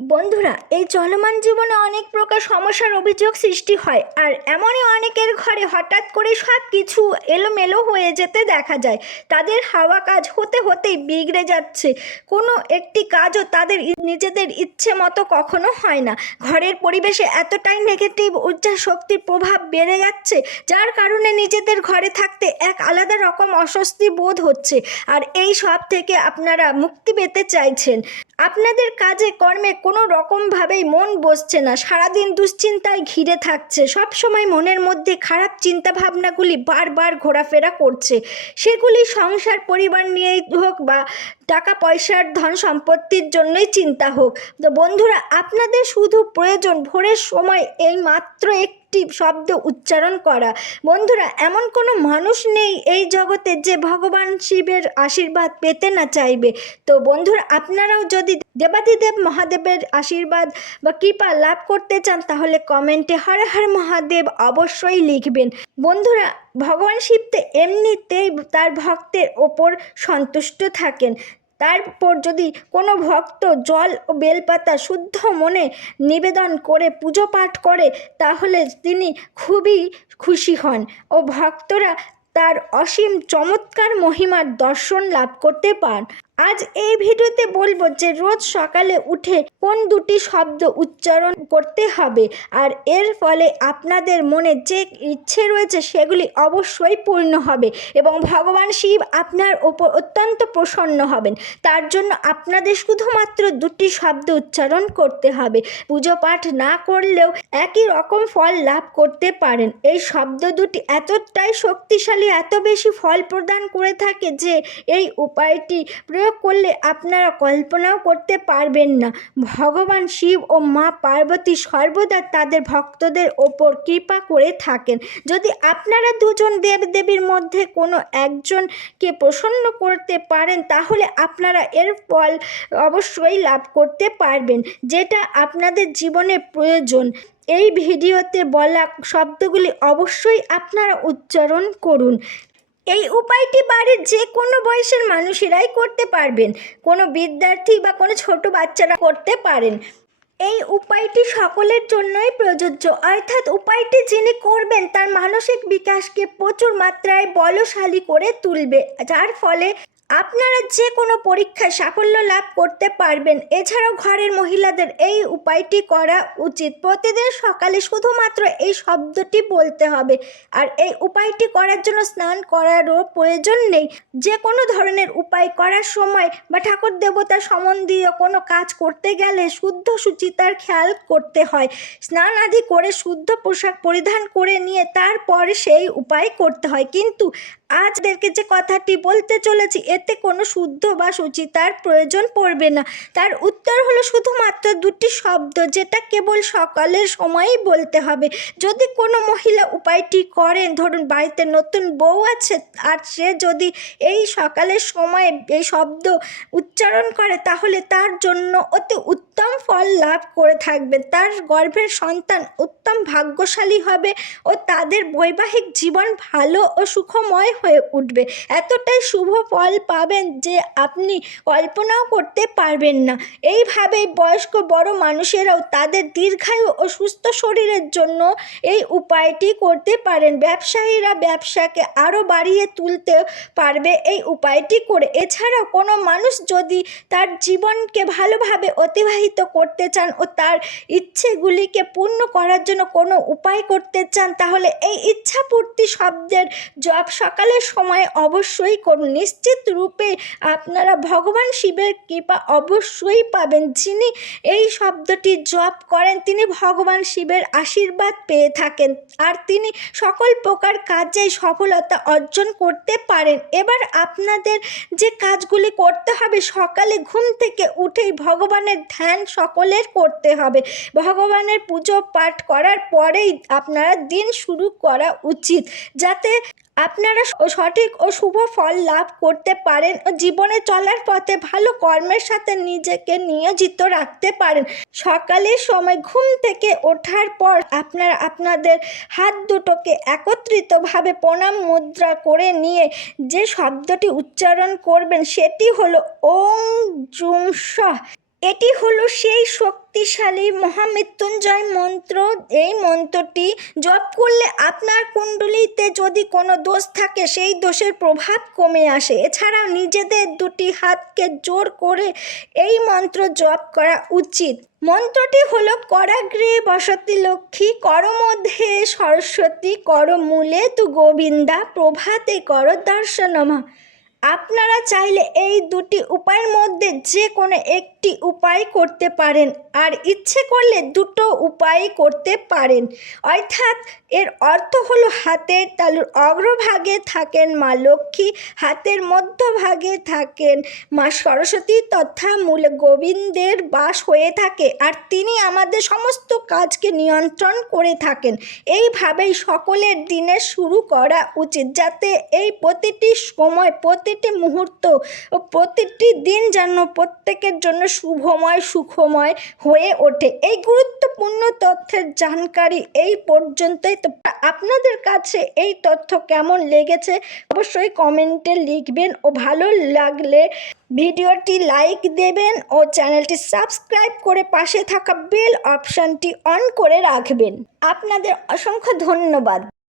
বন্ধুরা, এই চলমান জীবনে অনেক প্রকার সমস্যার অভিযোগ সৃষ্টি হয়, আর এমনই অনেকের ঘরে হঠাৎ করে সব কিছু এলোমেলো হয়ে যেতে দেখা যায়। তাদের হাওয়া কাজ হতে হতেই বিগড়ে যাচ্ছে। কোনো একটি কাজও তাদের নিজেদের ইচ্ছে মতো কখনো হয় না। ঘরের পরিবেশে এতটাই নেগেটিভ ঊর্জা শক্তির প্রভাব বেড়ে যাচ্ছে, যার কারণে নিজেদের ঘরে থাকতে এক আলাদা রকম অস্বস্তি বোধ হচ্ছে, আর এই সব থেকে আপনারা মুক্তি পেতে চাইছেন। আপনাদের কাজে, কর্মে কোনো রকমভাবেই মন বসছে না। সারাদিন দুশ্চিন্তায় ঘিরে থাকছে। সব সময় মনের মধ্যে খারাপ চিন্তা ভাবনাগুলি বারবার ঘোরাফেরা করছে। সেগুলি সংসার, পরিবার নিয়ে হোক বা টাকা, পয়সার ধন সম্পত্তির জন্যই চিন্তা হোক। তো বন্ধুরা, আপনাদের শুধু প্রয়োজন ভোরের সময় এই মাত্র একটি শব্দ উচ্চারণ করা। বন্ধুরা, এমন কোনো মানুষ নেই এই জগতে যে ভগবান শিবের আশীর্বাদ পেতে না চাইবে। তো বন্ধুরা, আপনারাও যদি দেবাদিদেব মহাদেবের আশীর্বাদ বা কৃপা লাভ করতে চান, তাহলে কমেন্টে হরে হর মহাদেব অবশ্যই লিখবেন। বন্ধুরা, ভগবান শিব তো এমনিতেই তার ভক্তের ওপর সন্তুষ্ট থাকেন। তারপর যদি কোনো ভক্ত জল ও বেলপাতা শুদ্ধ মনে নিবেদন করে পুজো পাঠ করে, তাহলে তিনি খুবই খুশি হন ও ভক্তরা তার অসীম চমৎকার মহিমার দর্শন লাভ করতে পান। আজ এই ভিডিওতে বলব যে, রোজ সকালে উঠে কোন দুটি শব্দ উচ্চারণ করতে হবে। আর এর ফলে আপনাদের মনে যে ইচ্ছে রয়েছে সেগুলি অবশ্যই পূর্ণ হবে এবং ভগবান শিব আপনার ওপর অত্যন্ত প্রসন্ন হবেন। তার জন্য আপনাদের শুধুমাত্র দুটি শব্দ উচ্চারণ করতে হবে। পুজো পাঠ না করলেও একই রকম ফল লাভ করতে পারেন। এই শব্দ দুটি এতটাই শক্তিশালী, এত বেশি ফল প্রদান করে থাকে যে এই উপায়টি প্রয়োগ করলে আপনারা কল্পনাও করতে পারবেন না। ভগবান শিব ও মা পার্বতী সর্বদা তাদের ভক্তদের ওপর কৃপা করে থাকেন। যদি আপনারা দুজন দেবদেবীর মধ্যে কোনো একজনকে প্রসন্ন করতে পারেন, তাহলে আপনারা এর ফল অবশ্যই লাভ করতে পারবেন, যেটা আপনাদের জীবনে প্রয়োজন। এই ভিডিওতে বলা শব্দগুলি অবশ্যই আপনারা উচ্চারণ করুন। এই উপায়টি বাড়ির যে কোনো বয়সের মানুষেরাই করতে পারবেন। কোনো বিদ্যার্থী বা কোনো ছোট বাচ্চারা করতে পারেন। এই উপায়টি সকলের জন্যই প্রযোজ্য। অর্থাৎ উপায়টি যিনি করবেন, তার মানসিক বিকাশকে প্রচুর মাত্রায় বলশালী করে তুলবে, যার ফলে আপনারা যে কোনো পরীক্ষায় সাফল্য লাভ করতে পারবেন। এছাড়াও ঘরের মহিলাদের এই উপায়টি করা উচিত। প্রতিদিন সকালে শুধুমাত্র এই শব্দটি বলতে হবে। আর এই উপায়টি করার জন্য স্নান করারও প্রয়োজন নেই। যে কোনো ধরনের উপায় করার সময় বা ঠাকুর দেবতা সম্বন্ধীয় কোনো কাজ করতে গেলে শুদ্ধ সুচিতার খেয়াল করতে হয়। স্নান আদি করে শুদ্ধ পোশাক পরিধান করে নিয়ে তারপরে সেই উপায় করতে হয়। কিন্তু আজদেরকে যে কথাটি বলতে চলেছি এতে কোনো শুদ্ধ বা সুচিতার প্রয়োজন পড়বে না। তার উত্তর হলো শুধুমাত্র দুটি শব্দ, যেটা কেবল সকালের সময়ই বলতে হবে। যদি কোনো মহিলা উপায়টি করেন, ধরুন বাড়িতে নতুন বউ আছে আর সে যদি এই সকালের সময়ে এই শব্দ উচ্চারণ করে, তাহলে তার জন্য অতি উত্তম ফল লাভ করে থাকবে। তার গর্ভের সন্তান উত্তম ভাগ্যশালী হবে ও তাদের বৈবাহিক জীবন ভালো ও সুখময় হয়ে উঠবে। এতটাই শুভ ফল পাবেন যে আপনি কল্পনাও করতে পারবেন না। এইভাবেই বয়স্ক বড় মানুষেরাও তাদের দীর্ঘায়ু ও সুস্থ শরীরের জন্য এই উপায়টি করতে পারেন। ব্যবসায়ীরা ব্যবসাকে আরও বাড়িয়ে তুলতে পারবে এই উপায়টি করে। এছাড়াও কোনো মানুষ যদি তার জীবনকে ভালোভাবে অতিবাহিত করতে চান ও তার ইচ্ছেগুলিকে পূর্ণ করার জন্য কোনো উপায় করতে চান, তাহলে এই ইচ্ছাপূর্তি শব্দের জপ সকালের সময় অবশ্যই করুন। নিশ্চিত রূপে আপনারা ভগবান শিবের কৃপা অবশ্যই পাবেন। যিনি এই শব্দটি জপ করেন, তিনি ভগবান শিবের আশীর্বাদ পেয়ে থাকেন আর তিনি সকল প্রকার কাজেই সফলতা অর্জন করতে পারেন। এবার আপনাদের যে কাজগুলি করতে হবে, সকালে ঘুম থেকে উঠেই ভগবানের ধ্যান সকলের করতে হবে। ভগবানের পুজো পাঠ করার পরেই আপনারা দিন শুরু করা উচিত। যাতে আপনারা সঠিক ও শুভ ফল লাভ করতে পারেন ও জীবনে চলার পথে ভালো কর্মের সাথে নিজেকে নিয়োজিত রাখতে পারেন। সকালের সময় ঘুম থেকে ওঠার পর আপনারা আপনাদের হাত দুটোকে একত্রিতভাবে প্রণাম মুদ্রা করে নিয়ে যে শব্দটি উচ্চারণ করবেন সেটি হলো ওং জুং সহ। এটি হলো সেই শক্তিশালী মহামৃত্যুঞ্জয় মন্ত্র। এই মন্ত্রটি জপ করলে আপনার কুণ্ডলিতে যদি কোনো দোষ থাকে, সেই দোষের প্রভাব কমে আসে। এছাড়াও নিজেদের দুটি হাতকে জোর করে এই মন্ত্র জপ করা উচিত। মন্ত্রটি হলো, করাগ্রে বসতি লক্ষ্মী কর মধ্যে সরস্বতী কর মূলে তু গোবিন্দা, প্রভাতে কর দর্শনমা। আপনারা চাইলে এই দুটি উপায়ের মধ্যে যে কোনো একটি উপায় করতে পারেন আর ইচ্ছে করলে দুটো উপায় করতে পারেন। অর্থাৎ এর অর্থ হলো হাতের তালুর অগ্রভাগে থাকেন মা লক্ষ্মী, হাতের মধ্যভাগে থাকেন মা সরস্বতী তথা মূল গোবিন্দের বাস হয়ে থাকে আর তিনি আমাদের সমস্ত কাজকে নিয়ন্ত্রণ করে থাকেন। এইভাবেই সকলের দিনের শুরু করা উচিত যাতে এই প্রতিটি সময়, প্রতিটি মুহূর্ত প্রতিটি দিন যেন প্রত্যেকের জন্য শুভময়, সুখময় হয়ে ওঠে। এই গুরুত্বপূর্ণ তথ্যের জানকারি এই পর্যন্তই। তো আপনাদের কাছে এই তথ্য কেমন লেগেছে অবশ্যই কমেন্টে লিখবেন ও ভালো লাগলে ভিডিওটি লাইক দেবেন ও চ্যানেলটি সাবস্ক্রাইব করে পাশে থাকা বেল অপশানটি অন করে রাখবেন। আপনাদের অসংখ্য ধন্যবাদ।